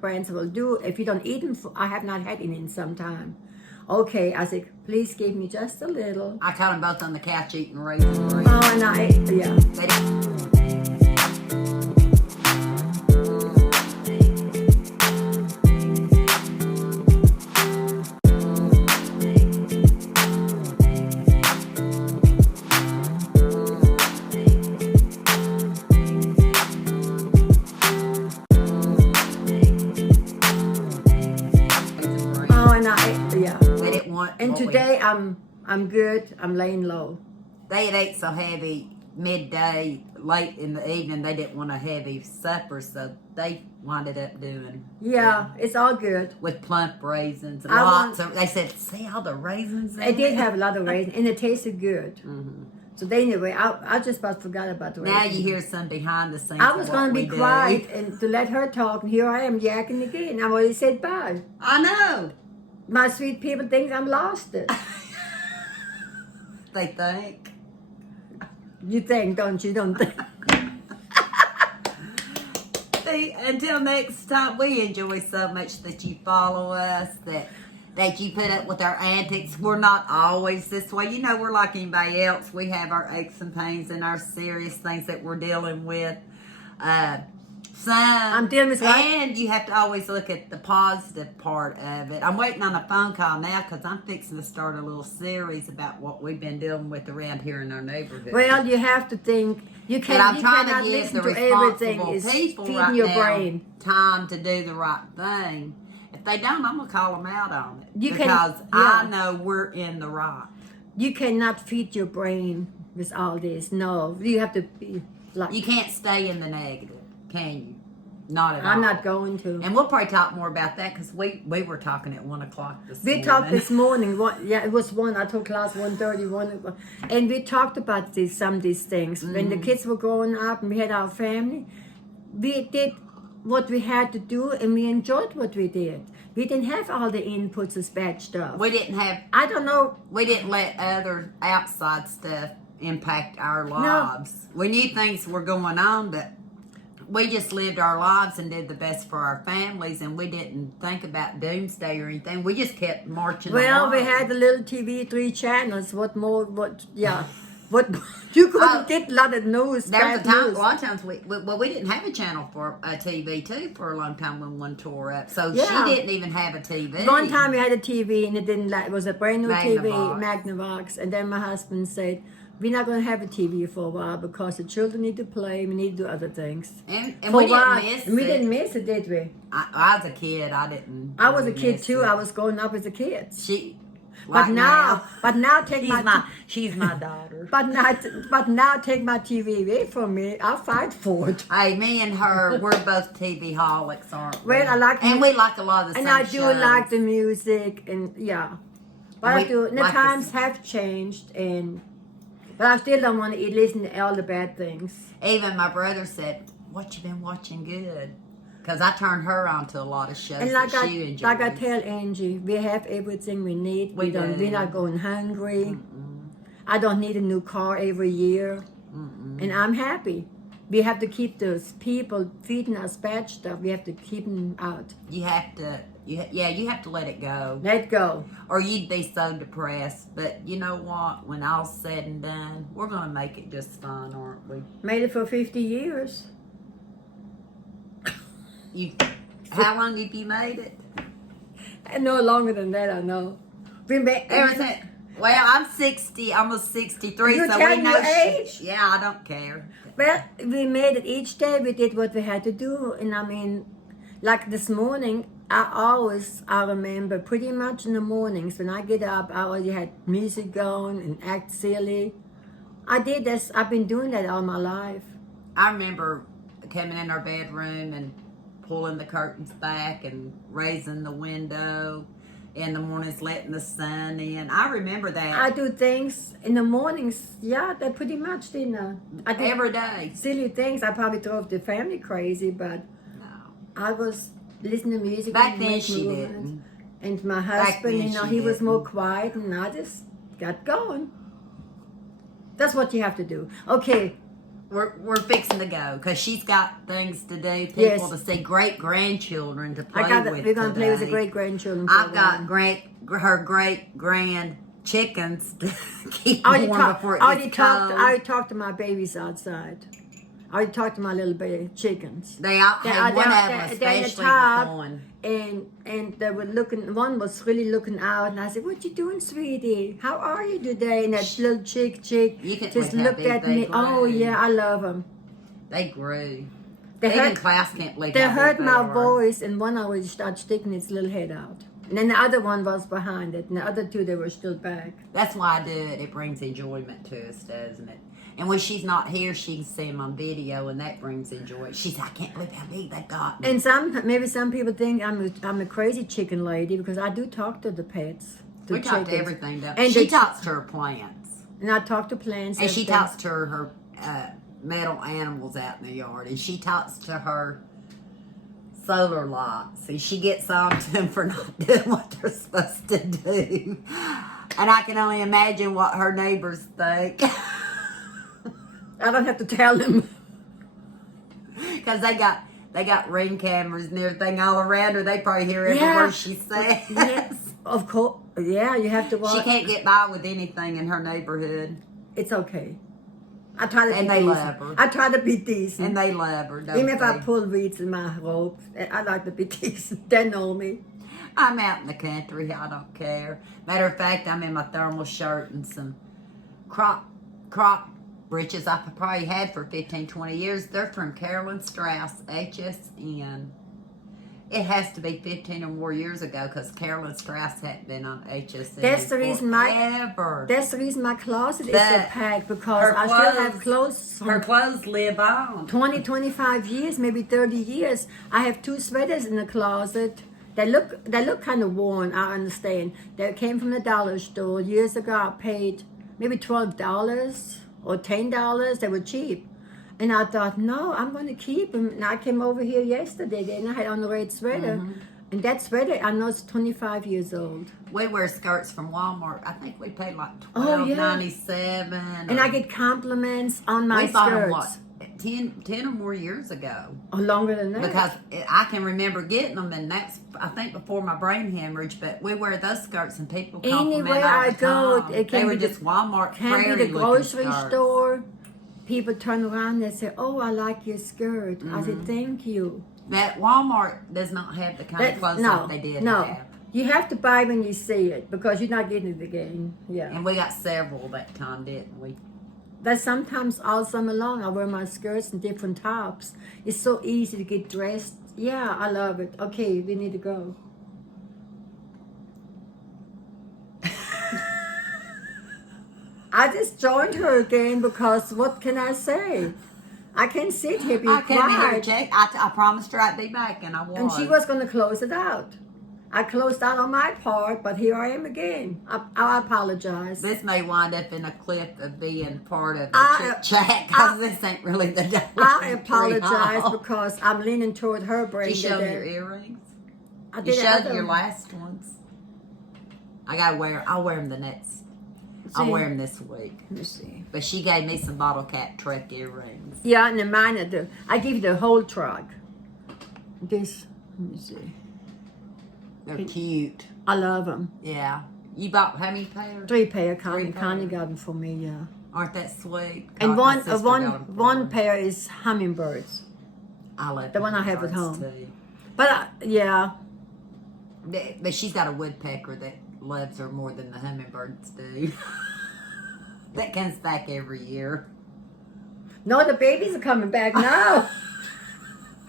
Friends will do. If you don't eat them, I have not had any in some time. Okay, I said, please give me just a little. I caught them both on the couch eating raisins. Oh, and I ate, yeah. They didn't- Oh, and I ate, yeah. They didn't want. And what we- today I'm good. I'm laying low. They had ate so heavy midday, late in the evening. They didn't want a heavy supper, so they wound up doing. Yeah, it's all good. With plump raisins, I lots of. They said, "See all the raisins." In I did it?" have a lot of raisins, and it tasted good. Mhm. So anyway, I just about forgot about the Now raisins. you hear some behind the scenes. I was of going what to we be do. quiet and to let her talk, and here I am yakking again. I've already said bye. I know. My sweet people think I'm lost it. They think. You think, don't you? Don't think. See, until next time, we enjoy so much that you follow us, that you put up with our antics. We're not always this way. You know, we're like anybody else. We have our aches and pains and our serious things that we're dealing with. I'm dealing with what? And you have to always look at the positive part of it. I'm waiting on a phone call now because I'm fixing to start a little series about what we've been dealing with around here in our neighborhood. Well, you have to think. You And can't. I'm You trying cannot to give listen the to everything. responsible It's people feeding right your now brain. time to do the right thing. If they don't, I'm gonna call them out on it You can- because yeah. I know we're in the right. You cannot feed your brain with all this. No, you have to be like. You can't stay in the negative, can you? Not at all. I'm not going to. And we'll probably talk more about that because we were talking at 1:00 this We morning. talked this morning. Yeah, it was one. I took class 1:31, and we talked about some of these things. When the kids were growing up and we had our family, we did what we had to do, and we enjoyed what we did. We didn't have all the inputs as bad stuff. We didn't have. I don't know. We didn't let other outside stuff impact our lives. We knew things were going on, but we just lived our lives and did the best for our families, and we didn't think about doomsday or anything. We just kept marching Well, along. we had a little TV, 3 channels. What more? What? Yeah. What? You couldn't get a lot of news. There was bad a time, news. a lot of times, we didn't have a channel for a TV too for a long time when one tore up. So Yeah. she didn't even have a TV. One time we had a TV and it didn't like. It was a brand new TV, Magnavox. Magnavox, and then my husband said, "We're not going to have a TV for a while because the children need to play. We need to do other things." and For we a while, didn't miss and we it. didn't miss it, did we? I was a kid. I didn't. I was a really kid miss too. it. I was growing up as a kid. But Now take she's my daughter. but now take my TV away from me. I'll fight for it. Hey, me and her, we're both TV holics, aren't we? Well, I like and we like a lot of the And same I do shows. like the music and yeah. But I We do. And the like times have changed, and but I still don't want to listen to all the bad things. Even my brother said, "What you been watching good?" Because I turned her on to a lot of shows And that she enjoys. like I tell Angie, we have everything we need. We do. We're not going hungry. I don't need a new car every year, and I'm happy. We have to keep those people feeding us bad stuff. We have to keep them out. You have to, you have to let it go, Let go. or you'd be so depressed. But you know what? When all's said and done, we're gonna make it just fine, aren't we? Made it for 50 years. How long have you made it? And no longer than that, I know. We made Everything. Well, I'm 60, almost 63, You so tell we know your age? Yeah, I don't care. Well, we made it each day. We did what we had to do. And I mean, like this morning, I remember pretty much in the mornings when I get up, I already had music going and act silly. I did this. I've been doing that all my life. I remember coming in our bedroom and pulling the curtains back and raising the window in the mornings, letting the sun in. I remember that I do things in the mornings. Yeah, they pretty much did. I did every day. silly things. I probably drove the family crazy, but No. I was listening to music. Back and then make she movements. didn't. And my Back husband, then you know, she he was more didn't. quiet, and I just got going. That's what you have to do. Okay, we're fixing to go because she's got things to do, people Yes. to see, great grandchildren to play with. We're gonna play with the today. great grandchildren. I've got her great grand chickens to keep I warm before it already gets talked. cold. I already talked to my babies outside. I already talked to my little baby chickens. They all had one of them they're in the especially top, was born. and they were looking. One was really looking out, and I said, "What you doing, sweetie? How are you today?" And that little chick You can just look how looked big at they me. Oh grew. yeah, I love them. They grew. They Even heard, Klaus can't believe they how big heard they my are. voice, and one already started sticking its little head out. And then the other one was behind it, and the other two, they were still back. That's why I do it. It brings enjoyment to us, doesn't it? And when she's not here, she can see them on video, and that brings enjoyment. She said, I can't believe how big they got me. And maybe some people think I'm a crazy chicken lady because I do talk to the pets. We talk to chickens. everything, don't And she? the- talks to her plants. And I talk to plants. And she everything. talks to her metal animals out in the yard. And she talks to her solar lights. And she gets on to them for not doing what they're supposed to do. And I can only imagine what her neighbors think. I don't have to tell them. Because they got ring cameras and everything all around her. They probably hear every Yeah. word she says. Yeah, of course. Yeah, you have to watch. She can't get by with anything in her neighborhood. It's okay. I try to And be they decent. love her. I try to be decent. And they love her, don't Even if I they? pull weeds in my rope, I like to be decent. They know me. I'm out in the country. I don't care. Matter of fact, I'm in my thermal shirt and some crop breeches I've probably had for 15, 20 years. They're from Carolyn Strauss, HSN. It has to be 15 or more years ago because Carolyn Strauss hadn't been on HSN. That's the reason That's the reason my closet is so That- packed because her I still have clothes- clothes Her from clothes live on. 20, 25 years, maybe 30 years. I have 2 sweaters in the closet. They look kind of worn, I understand. They came from the dollar store. Years ago, I paid maybe $12 or $10. They were cheap. And I thought, no, I'm going to keep them. And I came over here yesterday, then I had on a red sweater. And that sweater, I know it's 25 years old. We wear skirts from Walmart. I think we paid like Oh, yeah. $12.97. And I get compliments on my we bought them, skirts. 10 or more years ago. Oh, longer than that. Because I can remember getting them, and that's, I think, before my brain hemorrhage, but we wear those skirts, and people compliment Anywhere all I the go, time. it can They were be the- just Walmart Can prairie be the looking grocery skirts. store. People turn around and say, "Oh, I like your skirt." I said, "Thank you." That Walmart does not have the kind of clothes like they did have. You have to buy when you see it because you're not getting it again. Yeah. And we got several that time, didn't we? But sometimes all summer long, I wear my skirts and different tops. It's so easy to get dressed. Yeah, I love it. Okay, we need to go. I just joined her again because what can I say? I can't sit here being I came in here to quiet. check. I promised her I'd be back, and I was. And she was going to close it out. I closed out on my part, but here I am again. I apologize. This may wind up in a clip of being part of the I- chit chat because this ain't really the day. I apologize because I'm leaning toward her brain You showed me today. your earrings. I You did showed other- your last ones. I'll wear them the next. I'll See. wear them this week. Let me see. But she gave me some bottle cap truck earrings. Yeah, and then mine are I give you the whole truck. This, let me see. They're cute. I love them. Yeah. You bought how many pairs? 3 pair. Connie, Three pair. Connie got them for me. Yeah. Aren't that sweet? And God, my one, sister got 'em for one me. pair is hummingbirds. I love the one I have at hummingbirds, home. too. But yeah, But she's got a woodpecker that loves her more than the hummingbirds do. That comes back every year. no, the babies are coming back now.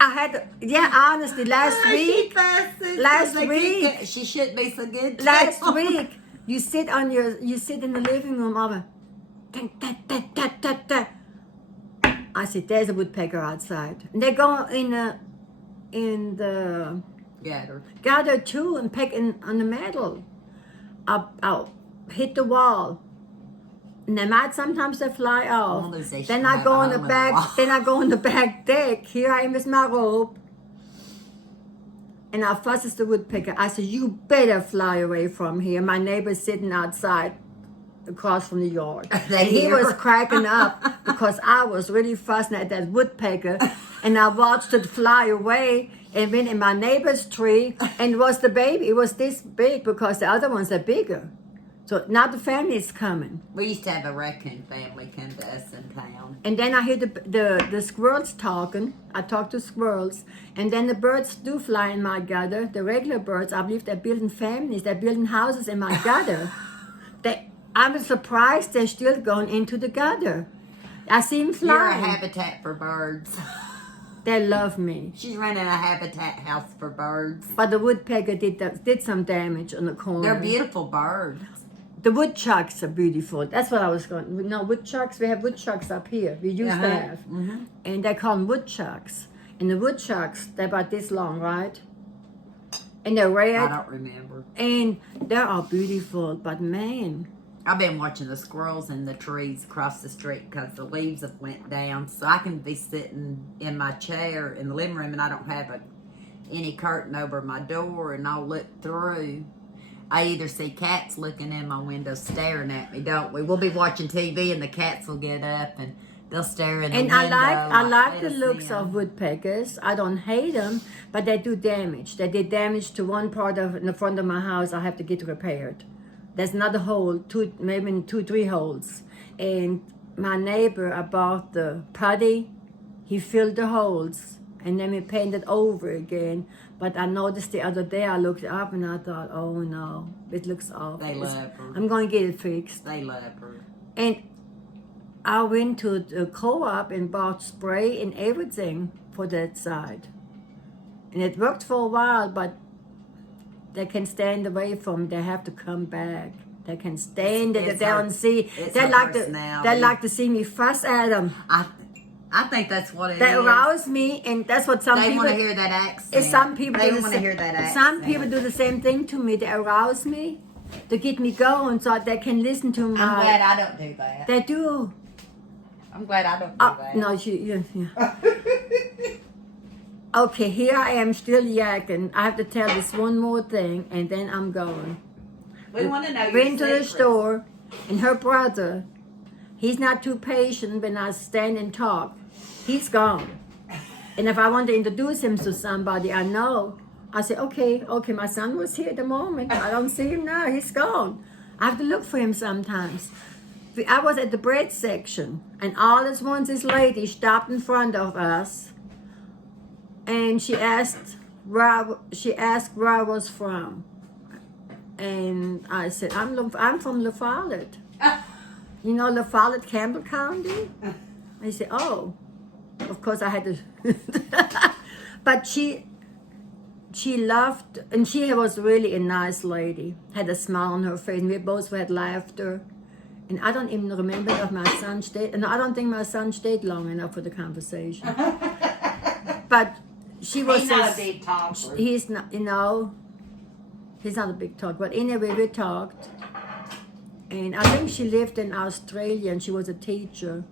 I had, honestly, last week. last week- She shouldn't be so good. to Last them. week, you sit in the living room over. I said, "There's a woodpecker outside." And they go in the Gather. gather too and peck on the metal. I'll hit the wall. And they might sometimes they fly off. Well, they Then should I have go a on the hole in the back. wall. Then I go on the back deck. Here I am with my rope. And I fusses the woodpecker. I said, "You better fly away from here." My neighbor's sitting outside. across from the yard. They He hear. was cracking up because I was really fussing at that woodpecker, and I watched it fly away and went in my neighbor's tree, and it was the baby. It was this big because the other ones are bigger. So now the family is coming. We used to have a raccoon family come to us in town. And then I hear the squirrels talking. I talk to squirrels. And then the birds do fly in my gutter. The regular birds, I believe they're building families. They're building houses in my gutter. I'm surprised they're still going into the gutter. I see them You're a flying. habitat for birds. They love me. She's running a habitat house for birds. But the woodpecker did some damage on the corner. They're beautiful birds. The woodchucks are beautiful. That's what I was going. No, woodchucks. We have woodchucks up here. We used to have, and they call them woodchucks. And the woodchucks, they're about this long, right? And they're red. I don't remember. And they are beautiful. But man, I've been watching the squirrels in the trees across the street because the leaves have went down. So I can be sitting in my chair in the living room and I don't have any curtain over my door, and I'll look through. I either see cats looking in my window staring at me, don't we? We'll be watching TV and the cats will get up and they'll stare in the and window. I like the let us looks in. of woodpeckers. I don't hate them, but they do damage. They did damage to one part of in the front of my house. I have to get repaired. There's another hole, maybe 3 holes. And my neighbor about the putty, he filled the holes and then we painted over again. But I noticed the other day, I looked up and I thought, oh no, it looks awful. They love her. I'm going to get it fixed. They love her. And I went to the co-op and bought spray and everything for that side. And it worked for a while, but they can stand away from it. They have to come back. They can stand it. It's They don't see. it's They her like to. personality. They like to see me fuss at them. I think that's what it They is. arouse me, and that's what some They people. want to hear that accent. If some people they do the want to sa- hear that accent. Some people do the same thing to me. They arouse me to get me going, so they can listen to my. I'm glad I don't do that. They do. I'm glad I don't do that. No, yeah. Okay, here I am still yakking. I have to tell this one more thing, and then I'm going. We want to know your Went to the secrets. store, and her brother, he's not too patient when I stand and talk. He's gone. And if I want to introduce him to somebody I know, I say, okay, my son was here at the moment. I don't see him now. He's gone. I have to look for him sometimes. I was at the bread section, and all at once this lady stopped in front of us, and she asked where I was from. And I said, I'm from La Follette. You know La Follette, Campbell County? I said, oh, of course I had to. But she loved, and she was really a nice lady. Had a smile on her face. We both had laughter. And I don't even remember if my son stayed. And I don't think my son stayed long enough for the conversation. But she was. He's not a big talker. He's not, he's not a big talker. But anyway, we talked. And I think she lived in Australia and she was a teacher.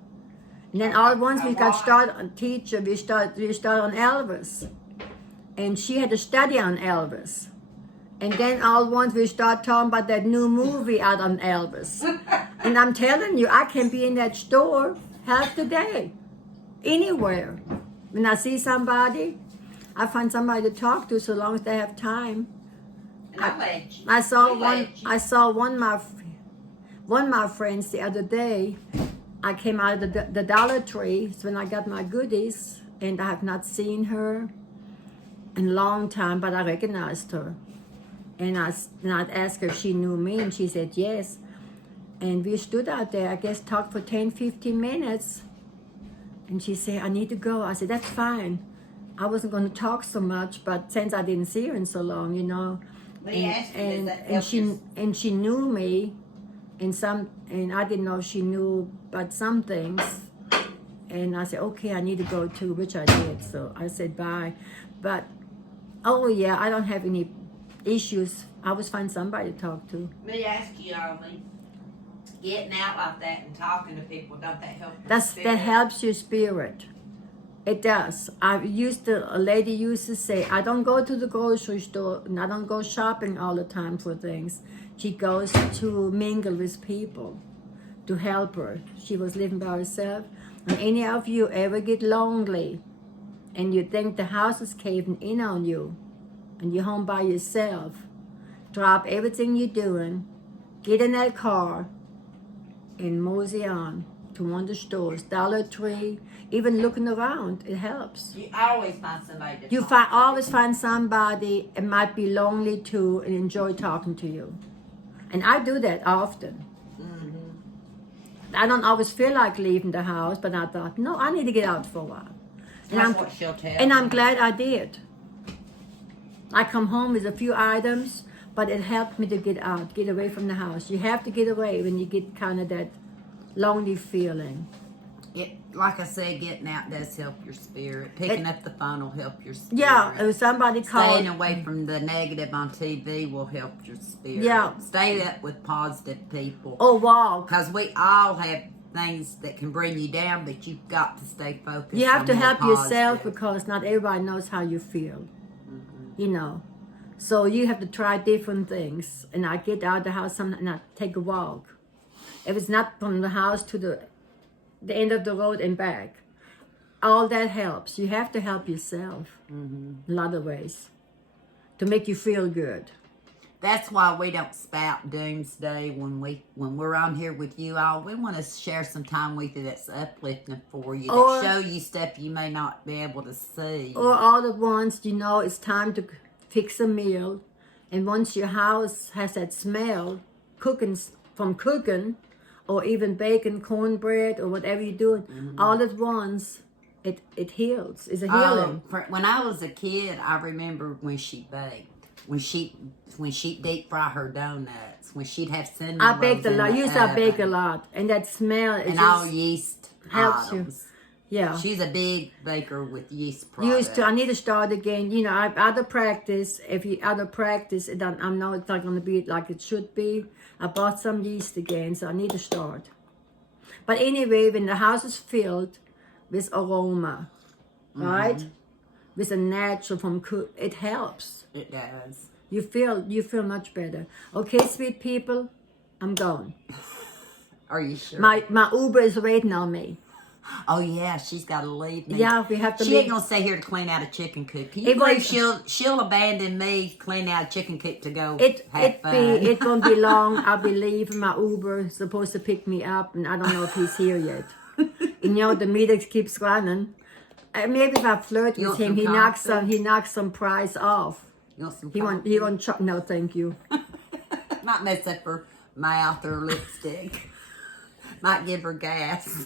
And then all at once we got started on teacher, we started on Elvis. And she had to study on Elvis. And then all at once we start talking about that new movie out on Elvis. And I'm telling you, I can be in that store half the day, anywhere. When I see somebody, I find somebody to talk to so long as they have time. And I'll let you. I saw We'll one. let you. I saw one of my friends the other day. I came out of the Dollar Tree when I got my goodies, and I have not seen her in a long time, but I recognized her. And I asked her if she knew me, and she said yes. And we stood out there, I guess, talked for 10, 15 minutes. And she said, I need to go. I said, that's fine. I wasn't going to talk so much, but since I didn't see her in so long, We asked you, does that and help she you? and she knew me, and I didn't know she knew but some things. And I said, okay, I need to go too, which I did. So I said bye. But oh yeah, I don't have any issues. I always find somebody to talk to. Let me ask you, Arlene. Getting out like that and talking to people, don't that help your That spirit? helps your spirit. It does. A lady used to say, I don't go to the grocery store and I don't go shopping all the time for things. She goes to mingle with people to help her. She was living by herself. And any of you ever get lonely and you think the house is caving in on you and you're home by yourself, drop everything you're doing, get in that car and mosey on to one of the stores, Dollar Tree, even looking around, it helps. You always find somebody to You talk to. always find somebody that might be lonely too and enjoy talking to you. And I do that often. I don't always feel like leaving the house, but I thought, no, I need to get out for a while. That's what she'll tell And I'm me. glad I did. I come home with a few items, but it helped me to get out, get away from the house. You have to get away when you get kind of that lonely feeling. Like I said, getting out does help your spirit. Picking up the phone will help your spirit. Yeah, if somebody called. Staying away from the negative on TV will help your spirit. Yeah. Stay up with positive people. Oh, wow. Because we all have things that can bring you down, but you've got to stay focused. You have on to more help yourself positive. because not everybody knows how you feel. You know. So you have to try different things. And I get out of the house and I take a walk. If it's not from the house to the end of the road and back, all that helps. You have to help yourself in a lot of ways to make you feel good. That's why we don't spout doomsday when we're on here with you all. We want to share some time with you that's uplifting for you, Or- that show you stuff you may not be able to see. Or all at once, you know, it's time to fix a meal. And once your house has that smell, cooking, or even baking cornbread or whatever you're doing, all at once, it heals. It's a healing. When I was a kid, I remember when she baked. When she'd deep fry her donuts. When she'd have cinnamon I baked a rolls in lot. the Used to bake a oven, lot. And that smell, it and all just yeast helps you. items. Yeah. She's a big baker with yeast products. Used to. I need to start again. You know, I've out of practice. If you out of practice, I know it's not going to be like it should be. I bought some yeast again, so I need to start. But anyway, when the house is filled with aroma, right, with a natural from cook, it helps. It does. You feel much better. Okay, sweet people, I'm going. Are you sure? My Uber is waiting on me. Oh yeah, she's got to leave me. Yeah, we have to She leave. ain't gonna stay here to clean out a chicken coop. Can you It believe won't- she'll abandon me, clean out a chicken coop to go It have fun? it won't be long. I'll be leaving. My Uber is supposed to pick me up, and I don't know if he's here yet. You know, the meter keeps running. Maybe if I flirt You with want him, some he knocks some price off. You want some He coffee? won't chop. No, thank you. Might mess up her mouth or lipstick. Might give her gas.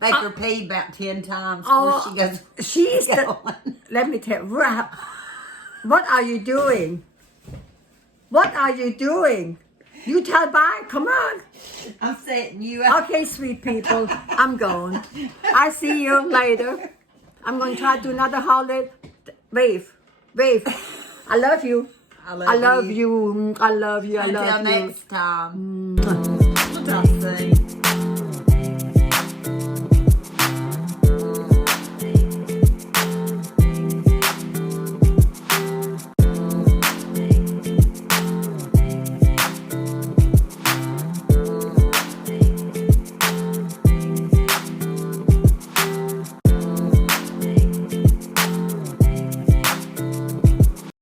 Make her pee about 10 times before she goes. She's the. going. Let me tell. What are you doing? What are you doing? You tell bye. Come on. I'm setting you up. Okay, sweet people, I'm going. I see you later. I'm going to try to do another holiday. Wave. I love you. I love you. I love you. I Until love you. next time.